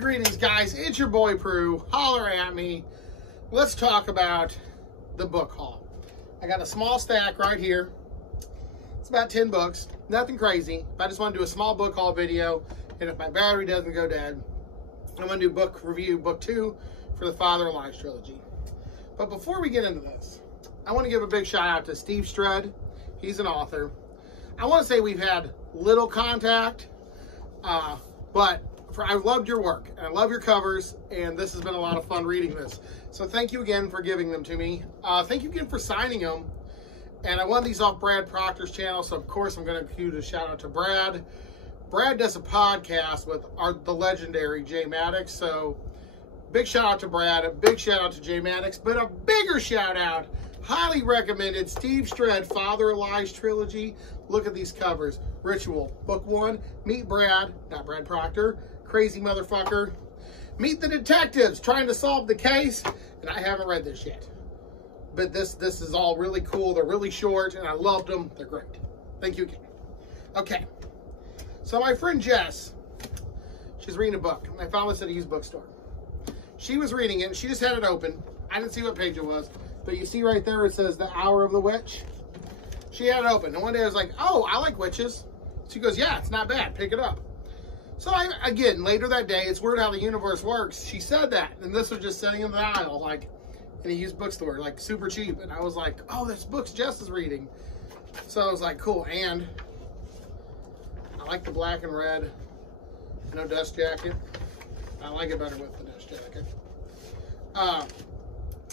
greetings, guys. It's your boy Prue. Holler at me. Let's talk about the book haul. I got a small stack right here. It's about 10 books. Nothing crazy. I just want to do a small book haul video. And if my battery doesn't go dead, I'm going to do book review, book 2 for the Father of Lies trilogy. But before we get into this, I want to give a big shout out to Steve Strud. He's an author. I want to say we've had little contact, but I loved your work, and I love your covers, and this has been a lot of fun reading this. So thank you again for giving them to me. Thank you again for signing them. And I won these off Brad Proctor's channel, so of course I'm going to give a shout out to Brad. Brad does a podcast with the legendary Jay Maddox, so big shout out to Brad, a big shout out to Jay Maddox, but a bigger shout out, highly recommended, Steve Strud, Father of Lies trilogy. Look at these covers. Ritual, book 1, meet Brad, not Brad Proctor, crazy motherfucker. Meet the detectives trying to solve the case, and I haven't read this yet. But this is all really cool. They're really short, and I loved them. They're great. Thank you again. Okay. So my friend Jess, she's reading a book. I found this at a used bookstore. She was reading it, and she just had it open. I didn't see what page it was, but you see right there it says The Hour of the Witch. She had it open, and one day I was like, oh, I like witches. She goes, yeah, it's not bad. Pick it up. So again, later that day, it's weird how the universe works. She said that, and this was just sitting in the aisle, like in a used bookstore, like super cheap. And I was like, oh, this book's Jess is reading. So I was like, cool. And I like the black and red, no dust jacket. I like it better with the dust jacket.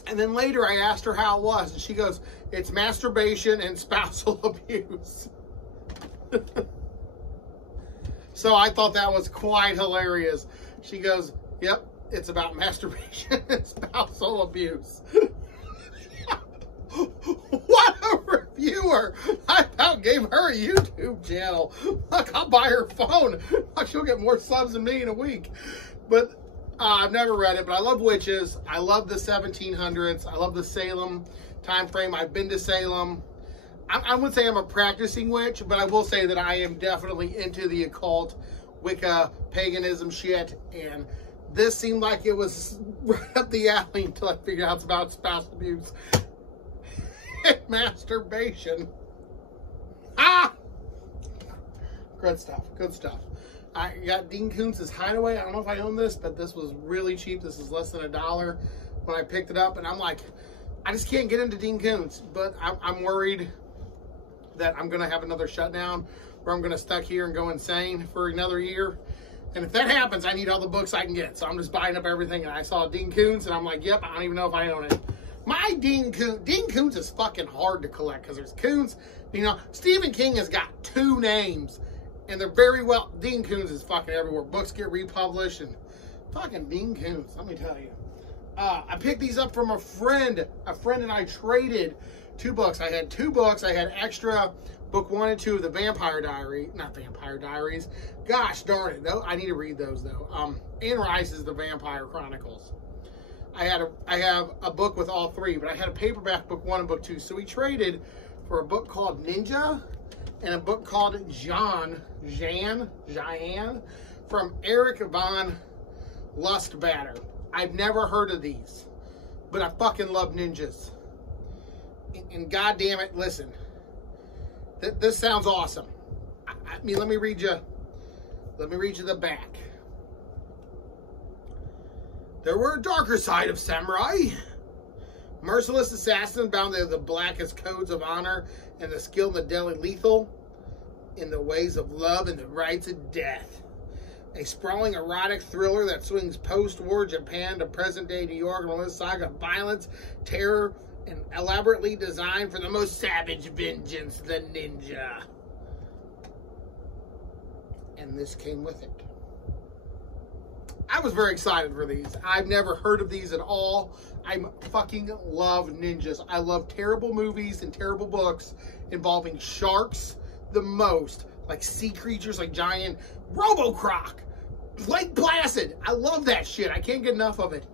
And then later I asked her how it was, and she goes, it's masturbation and spousal abuse. So I thought that was quite hilarious. She goes, yep, it's about masturbation and spousal abuse. What a reviewer. I about gave her a YouTube channel. Look, I'll buy her phone. She'll get more subs than me in a week. But I've never read it, but I love witches. I love the 1700s. I love the Salem time frame. I've been to Salem. I wouldn't say I'm a practicing witch, but I will say that I am definitely into the occult, Wicca, paganism shit, and this seemed like it was right up the alley until I figured out it's about spousal abuse and masturbation. Ah! Good stuff, good stuff. I got Dean Koontz's Hideaway. I don't know if I own this, but this was really cheap. This is less than $1 when I picked it up, and I'm like, I just can't get into Dean Koontz, but I'm worried that I'm going to have another shutdown where I'm going to stuck here and go insane for another year. And if that happens, I need all the books I can get. So I'm just buying up everything. And I saw Dean Koontz, and I'm like, yep, I don't even know if I own it. My Dean Koontz is fucking hard to collect because there's Koontz. You know, Stephen King has got 2 names, and they're very well. Dean Koontz is fucking everywhere. Books get republished, and fucking Dean Koontz, let me tell you. I picked these up from a friend. A friend and I traded 2 books. I had 2 books. I had extra book 1 and 2 of the Vampire Diary. Not Vampire Diaries. Gosh darn it. Though I need to read those though. Anne Rice's The Vampire Chronicles. I have a book with all 3, but I had a paperback book 1 and book 2. So we traded for a book called Ninja and a book called Jan from Eric von Lustbader. I've never heard of these, but I fucking love ninjas. And goddamn it, listen, this sounds awesome. I mean, let me read you the back. There were a darker side of samurai. Merciless assassins bound to the blackest codes of honor and the skill and the deadly lethal in the ways of love and the rites of death. A sprawling erotic thriller that swings post-war Japan to present-day New York and a saga of violence, terror, and elaborately designed for the most savage vengeance, the ninja. And this came with it. I was very excited for these. I've never heard of these at all. I fucking love ninjas. I love terrible movies and terrible books involving sharks the most. Like sea creatures, like giant Robo-Croc, Lake Placid. I love that shit. I can't get enough of it.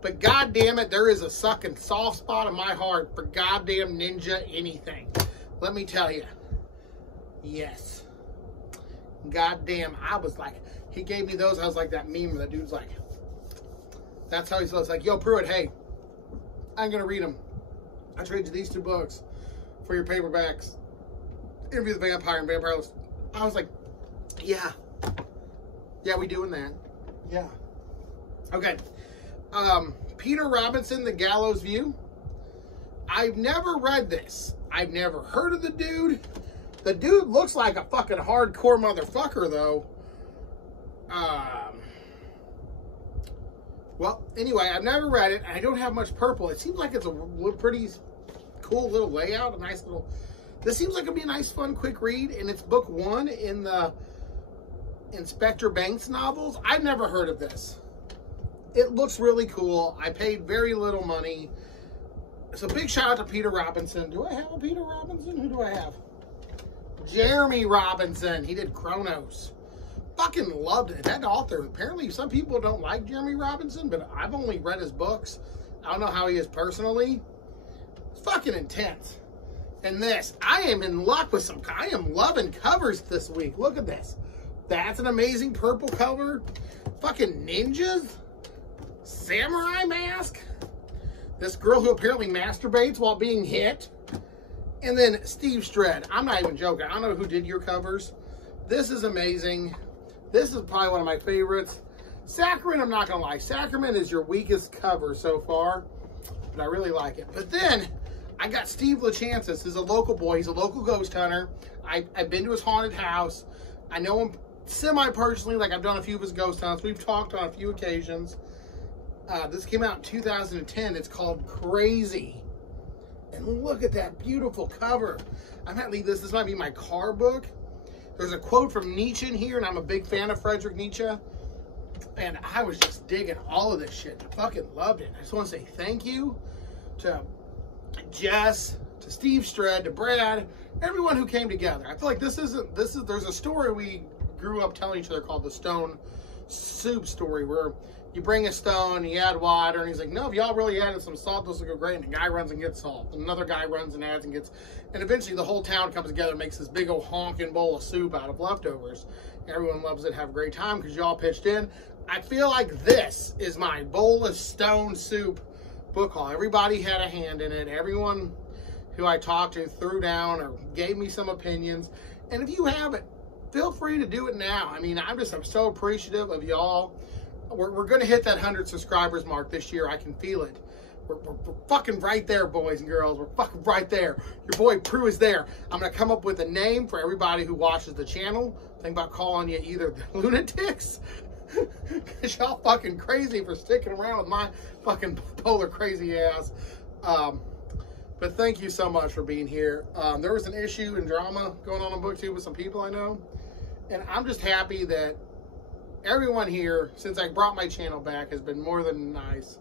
But goddamn it, there is a sucking soft spot in my heart for goddamn ninja anything. Let me tell you. Yes. Goddamn, I was like, he gave me those. I was like that meme where that dude's like, that's how he says, like, yo, Pruitt, hey, I'm going to read them. I trade you these 2 books for your paperbacks. Interview the Vampire and Vampire List. I was like, yeah. Yeah, we doing that. Yeah. Okay. Peter Robinson, The Gallows View. I've never read this. I've never heard of the dude. The dude looks like a fucking hardcore motherfucker, though. Well, anyway, I've never read it. I don't have much purple. It seems like it's a pretty cool little layout. A nice little... This seems like it'd be a nice, fun, quick read. And it's book 1 in the Inspector Banks novels. I've never heard of this. It looks really cool. I paid very little money. So big shout out to Peter Robinson. Do I have a Peter Robinson? Who do I have? Jeremy Robinson. He did Chronos. Fucking loved it. That author, apparently some people don't like Jeremy Robinson, but I've only read his books. I don't know how he is personally. It's fucking intense. And this, I am in luck with some, I am loving covers this week. Look at this. That's an amazing purple cover. Fucking ninjas. Samurai mask. This girl who apparently masturbates while being hit. And then Steve Stredd. I'm not even joking. I don't know who did your covers. This is amazing. This is probably one of my favorites. Saccharin, I'm not going to lie. Saccharin is your weakest cover so far. But I really like it. But then, I got Steve LeChantis. He's a local boy. He's a local ghost hunter. I've been to his haunted house. I know him semi-personally. Like, I've done a few of his ghost hunts. We've talked on a few occasions. This came out in 2010. It's called Crazy. And look at that beautiful cover. I might leave this. This might be my car book. There's a quote from Nietzsche in here, and I'm a big fan of Friedrich Nietzsche. And I was just digging all of this shit. I fucking loved it. I just want to say thank you to Jess, to Steve Stredd, to Brad, everyone who came together. I feel like there's a story we grew up telling each other called the Stone Soup story, where you bring a stone, you add water, and he's like, no, if y'all really added some salt, this will go great. And the guy runs and gets salt. And another guy runs and adds and gets, and eventually the whole town comes together and makes this big old honking bowl of soup out of leftovers. Everyone loves it, have a great time because y'all pitched in. I feel like this is my bowl of stone soup book haul. Everybody had a hand in it. Everyone who I talked to threw down or gave me some opinions. And if you haven't, feel free to do it now. I mean, I'm so appreciative of y'all. We're going to hit that 100 subscribers mark this year. I can feel it. We're fucking right there, boys and girls. We're fucking right there. Your boy Prue is there. I'm going to come up with a name for everybody who watches the channel. Think about calling you either the lunatics, because y'all fucking crazy for sticking around with my fucking polar crazy ass. But thank you so much for being here. There was an issue and drama going on BookTube with some people I know. And I'm just happy that everyone here, since I brought my channel back, has been more than nice.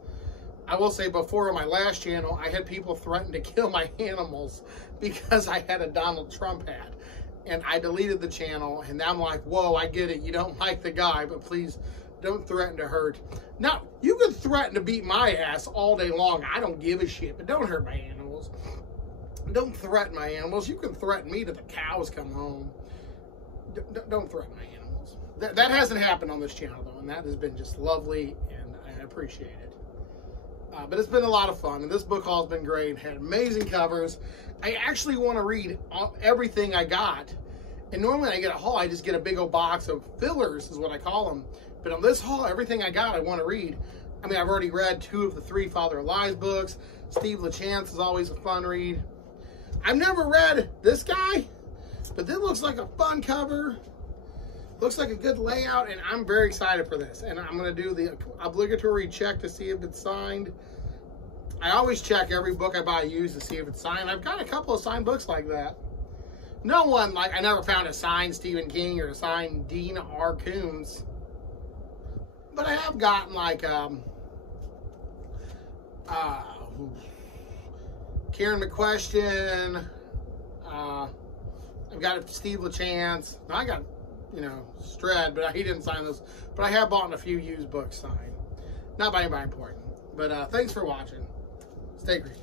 I will say, before on my last channel, I had people threaten to kill my animals because I had a Donald Trump hat. And I deleted the channel, and I'm like, whoa, I get it. You don't like the guy, but please don't threaten to hurt. Now, you can threaten to beat my ass all day long. I don't give a shit, but don't hurt my animals. Don't threaten my animals. You can threaten me till the cows come home. Don't threaten my animals. That hasn't happened on this channel, though, and that has been just lovely, and I appreciate it. But it's been a lot of fun, and this book haul has been great. Had amazing covers. I actually want to read everything I got. And normally I get a haul, I just get a big old box of fillers, is what I call them. But on this haul, everything I got, I want to read. I mean, I've already read 2 of the 3 Father of Lies books. Steve LeChance is always a fun read. I've never read this guy, but this looks like a fun cover. Looks like a good layout, and I'm very excited for this. And I'm going to do the obligatory check to see if it's signed. I always check every book I buy used to see if it's signed. I've got a couple of signed books like that. No one, like, I never found a signed Stephen King or a signed Dean R. Koontz. But I have gotten, like, Karen McQuestion. I've got Steve LeChance. No, I got, you know, Stredd, but he didn't sign this. But I have bought a few used books signed. Not by anybody important. But thanks for watching. Stay creepy.